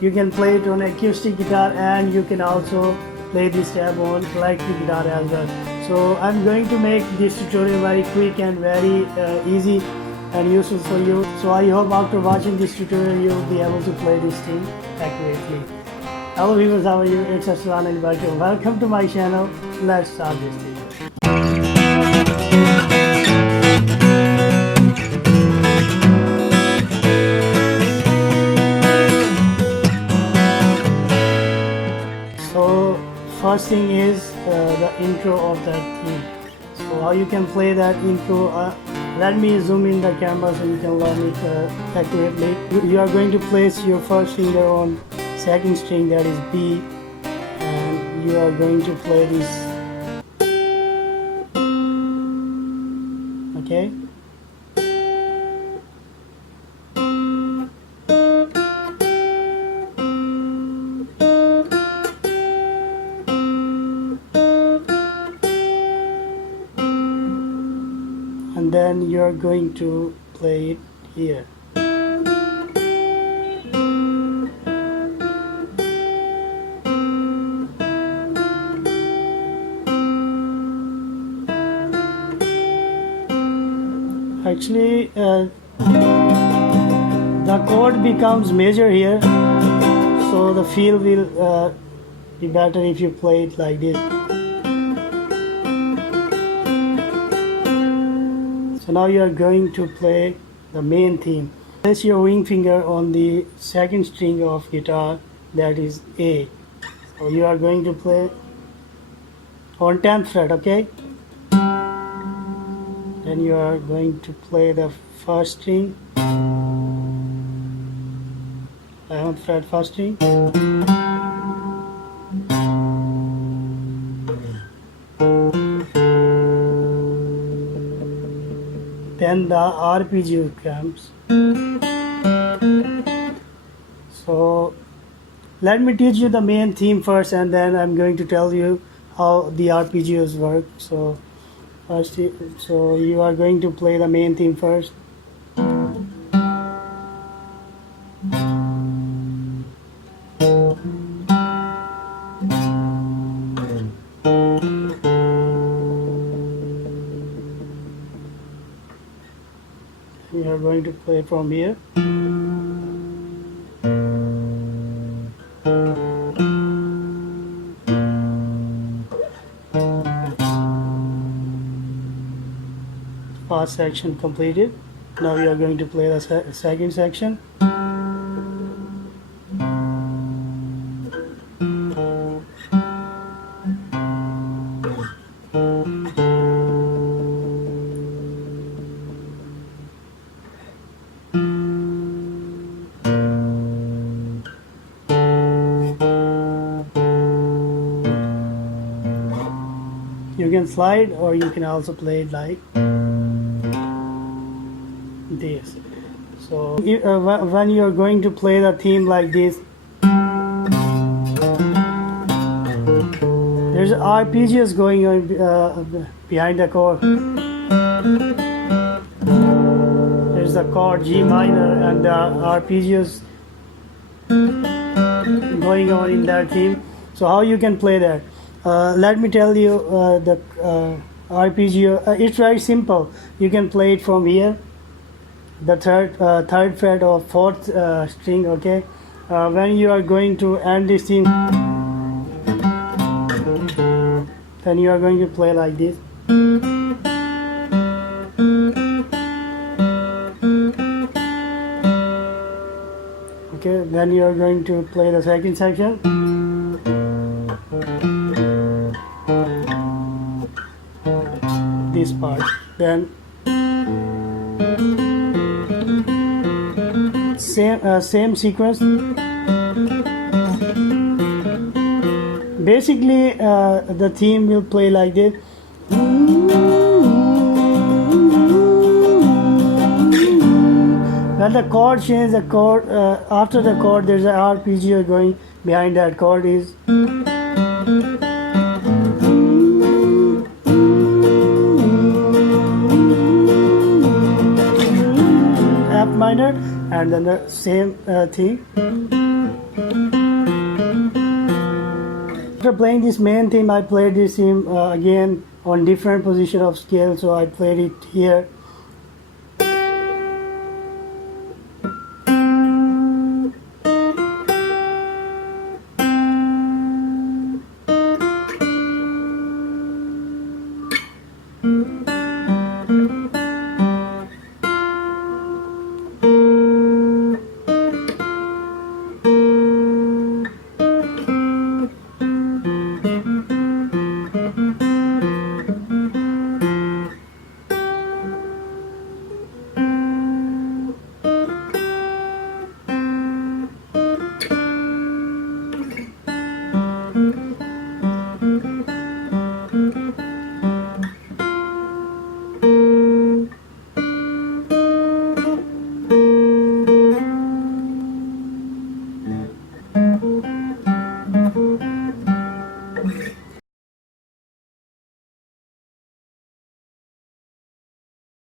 You can play it on acoustic guitar, and you can also play this tab on electric guitar as well. So I'm going to make this tutorial very quick and very easy and useful for you. So I hope after watching this tutorial you will be able to play this thing accurately. Hello viewers, how are you? It's Aslan and welcome to my channel. Let's start this video. So first thing is the intro of that theme. So how you can play that intro, let me zoom in the camera so you can learn it accurately. You are going to place your first finger on second string, that is B, and you are going to play this, okay? And then you are going to play it here. Actually, the chord becomes major here, so the feel will be better if you play it like this. So now you are going to play the main theme. Place your ring finger on the second string of guitar, that is A. So you are going to play on 10th fret, okay? Then you are going to play the first string, 11th fret first string. Then the arpeggio comes. So let me teach you the main theme first, and then I'm going to tell you how the arpeggios work. So first, so you are going to play the main theme first. We are going to play from here. First section completed. Now we are going to play the second section. You can slide, or you can also play it like this. So when you are going to play the theme like this, there's arpeggios going on behind the chord. There's the chord G minor and the arpeggios going on in that theme. So how you can play that? Let me tell you the arpeggio. It's very simple. You can play it from here, the third fret of fourth string, okay? When you are going to end this thing, then you are going to play like this. Okay, then you are going to play the second section. This part. Then same sequence. Basically, the theme will play like this. When the chord changes, the chord after the chord, there's an arpeggio going behind that chord is. F minor. and then the same thing. After playing this main theme, I played this theme again on different position of scale. So I played it here,